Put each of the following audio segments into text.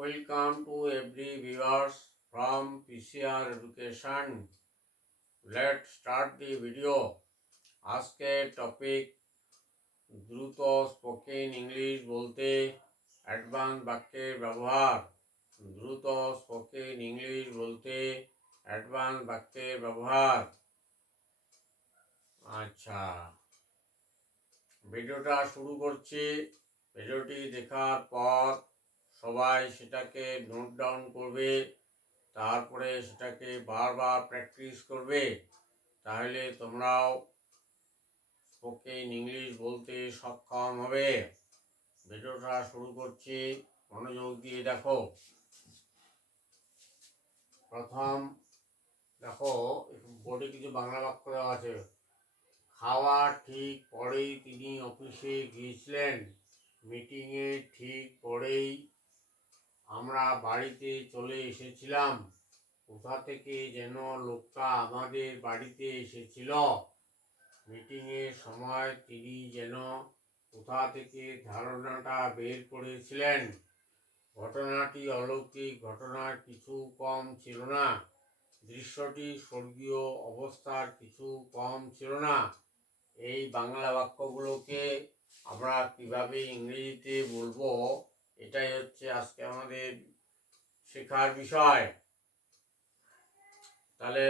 Welcome to every viewers from PCR Education. Let's start the video. আজকের topic দ্রুত spoken English বলতে advance বাক্যের ব্যবহার। দ্রুত স্পোকেন ইংলিশ বলতে অ্যাডভান্স বাক্যের ব্যবহার। আচ্ছা, ভিডিওটা শুরু করছি। ভিডিওটি দেখার পর সবাই সেটাকে নোট ডাউন করবে, তারপরে সেটাকে বারবার প্র্যাকটিস করবে, তাহলে তোমরাও স্পোকেন ইংলিশ বলতে সক্ষম হবে। ভিডিওটা শুরু করছি, মনোযোগ দিয়ে দেখো। প্রথম দেখো, বোর্ডে কিছু বাংলা বাক্য দেওয়া আছে। খাওয়ার ঠিক পরেই তিনি অফিসে গিয়েছিলেন। মিটিংয়ে ঠিক পরেই আমরা বাড়িতে চলে এসেছিলাম। কোথা থেকে যেন লোকটা আমাদের বাড়িতে এসেছিল। মিটিংয়ের সময় তিনি যেন কোথা থেকে ধারণাটা বের করেছিলেন। ঘটনাটি অলৌকিক ঘটনার কিছু কম ছিল না। দৃশ্যটি স্বর্গীয় অবস্থার কিছু কম ছিল না। এই বাংলা বাক্যগুলোকে আমরা কিভাবে ইংরেজিতে বলবো, এটাই হচ্ছে আজকে আমাদের শেখার বিষয়। তাহলে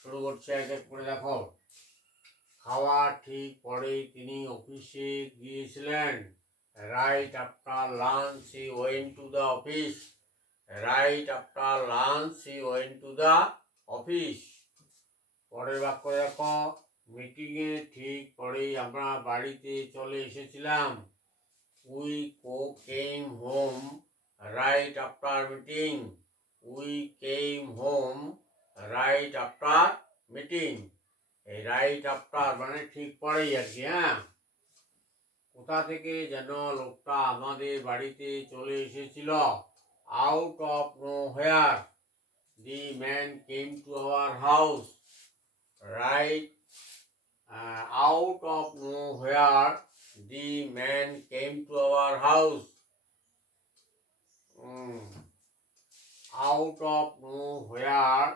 শুরু করছি, এক এক করে দেখো। খাওয়ার ঠিক পরেই তিনি অফিসে গিয়েছিলেন। Right after lunch he went to the office. Right after lunch he went to the office. পরের বাক্য দেখো। মিটিংয়ে ঠিক পরেই আমরা বাড়িতে চলে এসেছিলাম। We came home right after meeting. We came home right after meeting. এই রাইট আফটার মানে ঠিক পরেই আর কি। হ্যাঁ, কোথা থেকে যেন লোকটা আমাদের বাড়িতে চলে এসেছিল। Out of know where the man came to our house. Right out of know where the man came to our house. Out of know where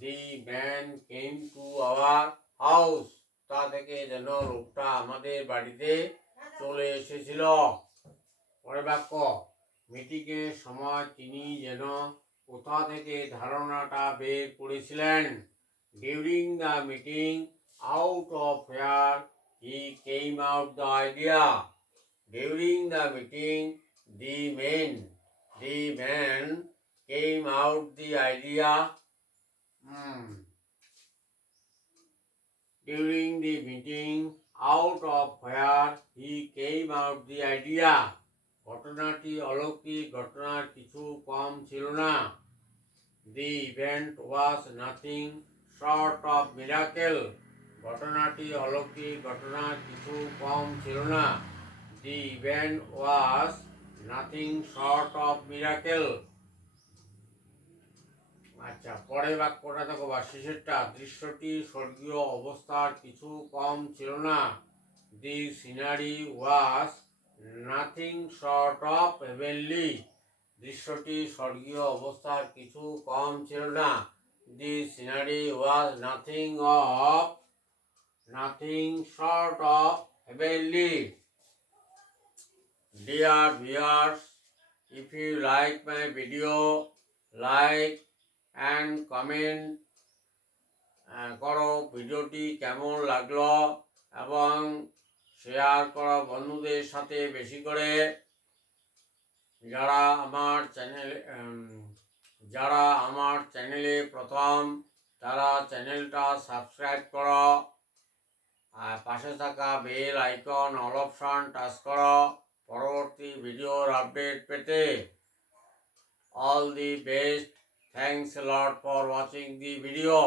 the man came to our house. তা থেকে যেন লোকটা আমাদের বাড়িতে চলে এসেছিল। পরের বাক্য। মিটিংয়ের সময় তিনি যেন কোথা থেকে ধারণাটা বের করেছিলেন। During the meeting out of where he came out the idea. During the meeting the man came out the idea. During the meeting, out of where he came out the idea. ঘটনাটি অলৌকিক ঘটনার কিছু কম ছিল না। The event was nothing short of miracle. ঘটনাটি অলৌকিক ঘটনার কিছু কম ছিল না। The event was nothing short of miracle. আচ্ছা, পরের বাক্যটা দেখো বা শেষেরটা। দৃশ্যটি স্বর্গীয় অবস্থার কিছু কম ছিল না। The scenery was nothing short of heavenly. দৃশ্যটি স্বর্গীয় অবস্থার কিছু কম ছিল না। The scenery was nothing short of heavenly. Dear viewers, if you like my video, like and comment করো ভিডিওটি কেমন লাগলো, এবং শেয়ার করো বন্ধুদের সাথে বেশি করে। যারা আমার চ্যানেলে প্রথম, তারা চ্যানেলটা সাবস্ক্রাইব করো, আর পাশে থাকা bell icon all option touch করো পরবর্তী ভিডিওর আপডেট পেতে। All the best. Thanks a lot for watching the video.